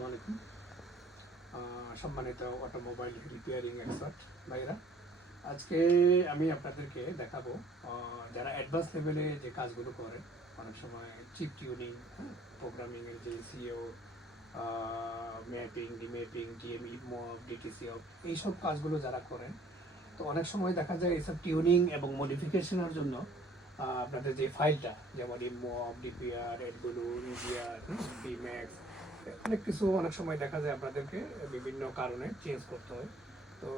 আসসালামু আলাইকুম। সম্মানিত অটোমোবাইল রিপেয়ারিং এক্সপার্ট ভাইরা, আজকে আমি আপনাদেরকে দেখাবো যারা অ্যাডভান্স লেভেলে যে কাজগুলো করে, অনেক সময় চিপ টিউনিং, প্রোগ্রামিংয়ের যে সিও, ম্যাপিং, ডিম্যাপিং, ডিএমই, মব, ডিটিসিও, এইসব কাজগুলো যারা করেন, তো অনেক সময় দেখা যায় এইসব টিউনিং এবং মডিফিকেশনের জন্য আপনাদের যে ফাইলটা, যেমন মব, ডিপিআর, এডবলুন, ইজিআর, বিম্যাক্স, অনেক কিছু অনেক সময় দেখা যায় আপনাদেরকে বিভিন্ন কারণে চেঞ্জ করতে হয়। তো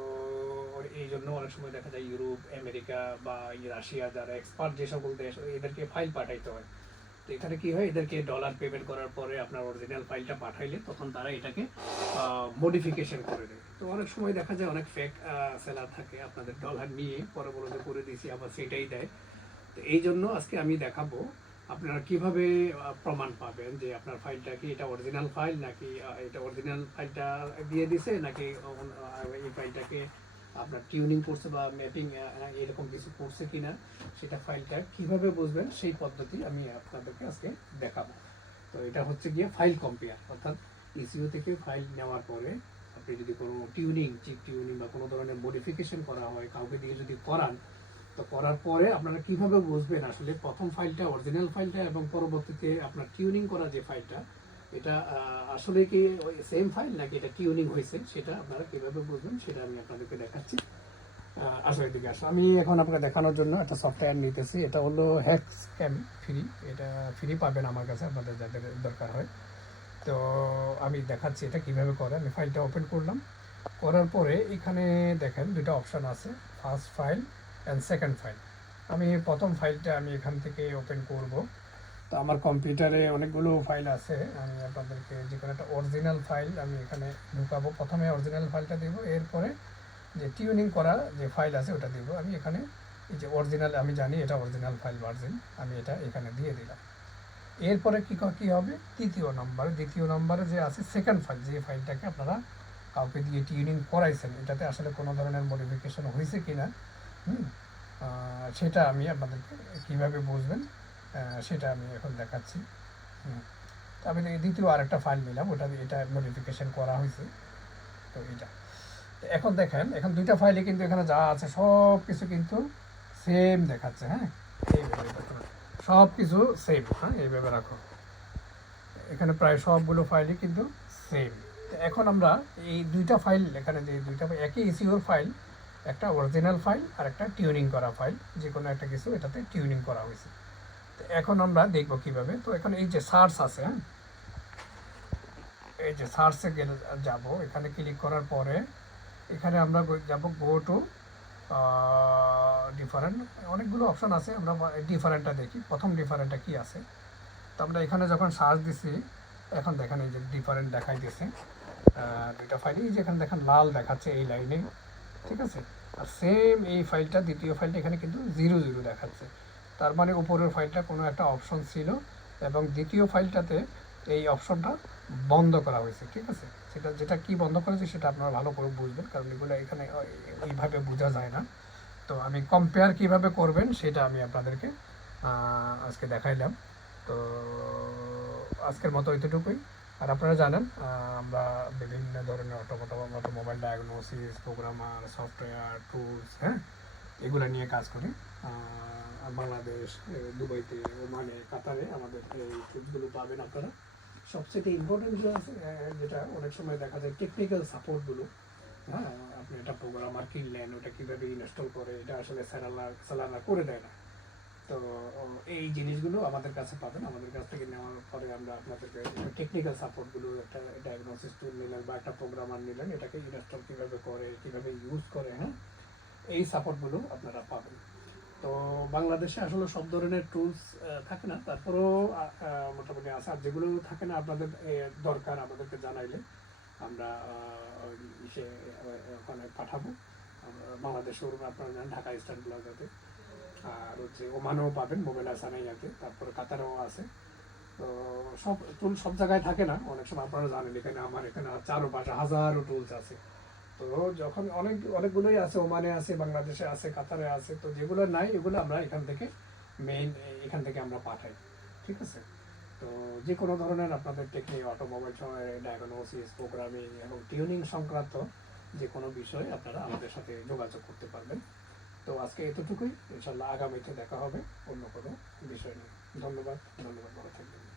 এই জন্য অনেক সময় দেখা যায় ইউরোপ, আমেরিকা বা রাশিয়া, যারা এক্সপার্ট যে সকল দেশ, এদেরকে ফাইল পাঠাইতে হয়। তো এখানে কি হয়, এদেরকে ডলার পেমেন্ট করার পরে আপনার অরিজিনাল ফাইলটা পাঠাইলে তখন তারা এটাকে মডিফিকেশন করে দেয়। তো অনেক সময় দেখা যায় অনেক ফেক সেলার থাকে, আপনাদের ডলার নিয়ে পরে বলতে করে দিয়েছি, আবার সেটাই দেয়। তো এই জন্য আজকে আমি দেখাবো আপনারা কিভাবে প্রমাণ পাবেন যে আপনার ফাইলটা কি এটা অরিজিনাল ফাইল, নাকি এটা অরিজিনাল ফাইলটা দিয়ে দিছে, নাকি এই ফাইলটাকে আপনার টিউনিং করছে বা ম্যাপিং এরকম কিছু করছে কিনা, সেটা ফাইলটা কিভাবে বুঝবেন সেই পদ্ধতি আমি আপনাদেরকে আজকে দেখাবো। তো এটা হচ্ছে গিয়ে ফাইল কম্পেয়ার, অর্থাৎ ইসিও থেকে ফাইল নেওয়ার পরে আপনি যদি কোনো টিউনিং, চিপ টিউনিং বা কোনো ধরনের মডিফিকেশন করা হয়, কাউকে দিয়ে যদি করান, তো করার পরে আপনারা কিভাবে বুঝবেন আসলে প্রথম ফাইলটা অরিজিনাল ফাইলটা এবং পরবর্তীতে আপনার টিউনিং করা যে ফাইলটা, এটা আসলে কি ওই সেম ফাইল নাকি এটা টিউনিং হয়েছে, সেটা আপনারা কিভাবে বুঝবেন সেটা আমি আপনাদেরকে দেখাচ্ছি। আসলে দিকে আসো, আমি এখন আপনাকে দেখানোর জন্য একটা সফটওয়্যার নিতেছি। এটা হলো হ্যাক স্ক্যাম ফ্রি, এটা ফ্রি পাবেন আমার কাছে, আপনাদের যাদের দরকার হয়। তো আমি দেখাচ্ছি এটা কিভাবে করে। আমি ফাইলটা ওপেন করলাম, করার পরে এখানে দেখেন দুটো অপশান আছে, first file and second file. আমি প্রথম ফাইলটা আমি এখান থেকে ওপেন করব। তো আমার কম্পিউটারে অনেকগুলো ফাইল আছে, আমি আপনাদেরকে যে কোনো একটা অরিজিনাল ফাইল আমি এখানে ঢুকাবো। প্রথমে অরিজিনাল ফাইলটা দেবো, এরপরে যে টিউনিং করা যে ফাইল আছে ওটা দেবো। আমি এখানে এই যে অরিজিনাল, আমি জানি এটা অরিজিনাল ফাইল ভার্সন, আমি এটা এখানে দিয়ে দিলাম। এরপরে কী হবে, দ্বিতীয় নম্বরে যে আছে সেকেন্ড ফাইল, যে ফাইলটাকে আপনারা কাউকে দিয়ে টিউনিং করাইছেন, এটাতে আসলে কোনো ধরনের মডিফিকেশন হয়েছে কি না, সেটা আমি আপনাদেরকে কীভাবে বুঝবেন সেটা আমি এখন দেখাচ্ছি। তো আমি দ্বিতীয় আরেকটা ফাইল নিলাম, ওটা এটা মডিফিকেশন করা হয়েছে। তো এটা এখন দেখেন, এখন দুইটা ফাইলে কিন্তু এখানে যা আছে সব কিছু কিন্তু সেম দেখাচ্ছে। হ্যাঁ, এইভাবে দেখো, সব কিছু সেম। হ্যাঁ, এইভাবে রাখো, এখানে প্রায় সবগুলো ফাইলই কিন্তু সেম। এখন আমরা এই দুইটা ফাইল, এখানে যে দুইটা একই ইসিওর ফাইল, একটা অরিজিনাল ফাইল আর একটা টিউনিং করা ফাইল, যে কোনো একটা কিছু এটাতে টিউনিং করা হয়েছে। তো এখন আমরা দেখব কিভাবে। তো এখন এই যে সার্চ আছে, হ্যাঁ, এই যে সার্চে গেলে যাব, এখানে ক্লিক করার পরে এখানে আমরা যাব গো টু ডিফারেন্ট, অনেকগুলো অপশান আছে, আমরা ডিফারেন্টটা দেখি, প্রথম ডিফারেন্টটা কি আছে। তো আমরা এখানে যখন সার্চ দিছি, এখন দেখেন এই যে ডিফারেন্ট দেখাইতেছে দুইটা ফাইলই, যেখানে দেখেন লাল দেখাচ্ছে এই লাইনে, ঠিক আছে। আর সেম এই ফাইলটা, দ্বিতীয় ফাইলটা, এখানে কিন্তু 0 দেখাচ্ছে। তার মানে উপরের ফাইলটা কোনো একটা অপশন ছিল এবং দ্বিতীয় ফাইলটাতে এই অপশনটা বন্ধ করা হয়েছে, ঠিক আছে। যেটা কি বন্ধ করেছে সেটা আপনারা ভালো করে বুঝবেন, কারণ এগুলো এখানে এইভাবে বোঝা যায় না। তো আমি কম্পেয়ার কিভাবে করবেন সেটা আমি আপনাদেরকে আজকে দেখাইলাম। তো আজকের মতো এতটুকুই। আর আপনারা জানেন আমরা বিভিন্ন ধরনের automobile diagnosis, programmer, software, tools, হ্যাঁ, এগুলো নিয়ে কাজ করি। বাংলাদেশ, দুবাইতে, ওমানে, কাতারে আমাদের এই টুলসগুলো পাবেন আপনারা। সবচেয়ে ইম্পর্টেন্ট যে আছে, যেটা অনেক সময় দেখা যায় টেকনিক্যাল সাপোর্টগুলো, হ্যাঁ, আপনি একটা প্রোগ্রামার কিনলেন, ওটা কীভাবে ইনস্টল করে, এটা আসলে সেলাররা করে দেয় না। তো এই জিনিসগুলো আমাদের কাছে পাবেন। আমাদের কাছ থেকে নেওয়ার পরে আমরা আপনাদেরকে টেকনিক্যাল সাপোর্টগুলো, একটা ডায়াগনোসিস টুল নিলেন বা একটা প্রোগ্রামার নিলেন, এটাকে ইনস্টল কীভাবে করে, কীভাবে ইউজ করে, হ্যাঁ, এই সাপোর্টগুলো আপনারা পাবেন। তো বাংলাদেশে আসলে সব ধরনের টুলস থাকে না, তারপরেও মোটামুটি আছে। আর যেগুলো থাকে না আপনাদের দরকার, আমাদেরকে জানাইলে আমরা সে ওখানে পাঠাবো। বাংলাদেশের আপনারা জানেন ঢাকা স্টার প্লাজাতে, আর হচ্ছে ওমানেও পাবেন, মোবাইল আসানাইয়াতে, তারপরে কাতারেও আছে। তো সব টুল সব জায়গায় থাকে না, অনেক সময় আপনারা জানেন এখানে আমার এখানে চারপাশে হাজারো টুলস আছে। তো যখন অনেকগুলোই আছে, ওমানে আছে, বাংলাদেশে আছে, কাতারে আছে। তো যেগুলো নাই এগুলো আমরা এখান থেকে এখান থেকে আমরা পাঠাই, ঠিক আছে। তো তো যে কোনো ধরনের আপনাদের টেকনিক অটোমোবাইল ডায়াগনোসিস প্রোগ্রামিং এবং টিউনিং সংক্রান্ত যে কোনো বিষয়ে আপনারা আমাদের সাথে যোগাযোগ করতে পারবেন। তো আজকে এতটুকুই, ইনশাল্লাহ আগামীতে দেখা হবে অন্য কোনো বিষয় নিয়ে। ধন্যবাদ, ভালো থাকবেন।